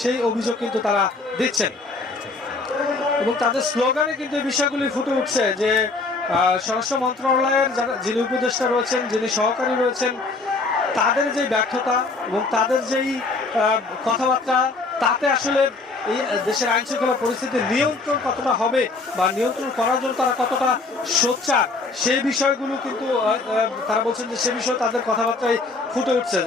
সেই অভিযোগ কিন্তু তারা দিচ্ছেন এবং তাদের স্লোগানে কিন্তু এই বিষয়গুলি ফুটে উঠছে যে স্বরাষ্ট্র মন্ত্রণালয়ের যিনি উপদেষ্টা রয়েছেন, যিনি সহকারী রয়েছেন, তাদের যে ব্যর্থতা এবং তাদের যেই কথাবার্তা, তাতে আসলে এই দেশের আইন শৃঙ্খলা পরিস্থিতি নিয়ন্ত্রণ কতটা হবে বা নিয়ন্ত্রণ করার জন্য তারা কতটা সোচ্চার, সেই বিষয়গুলো কিন্তু তারা বলছেন যে সে বিষয়ে তাদের কথাবার্তায় ফুটে উঠছে।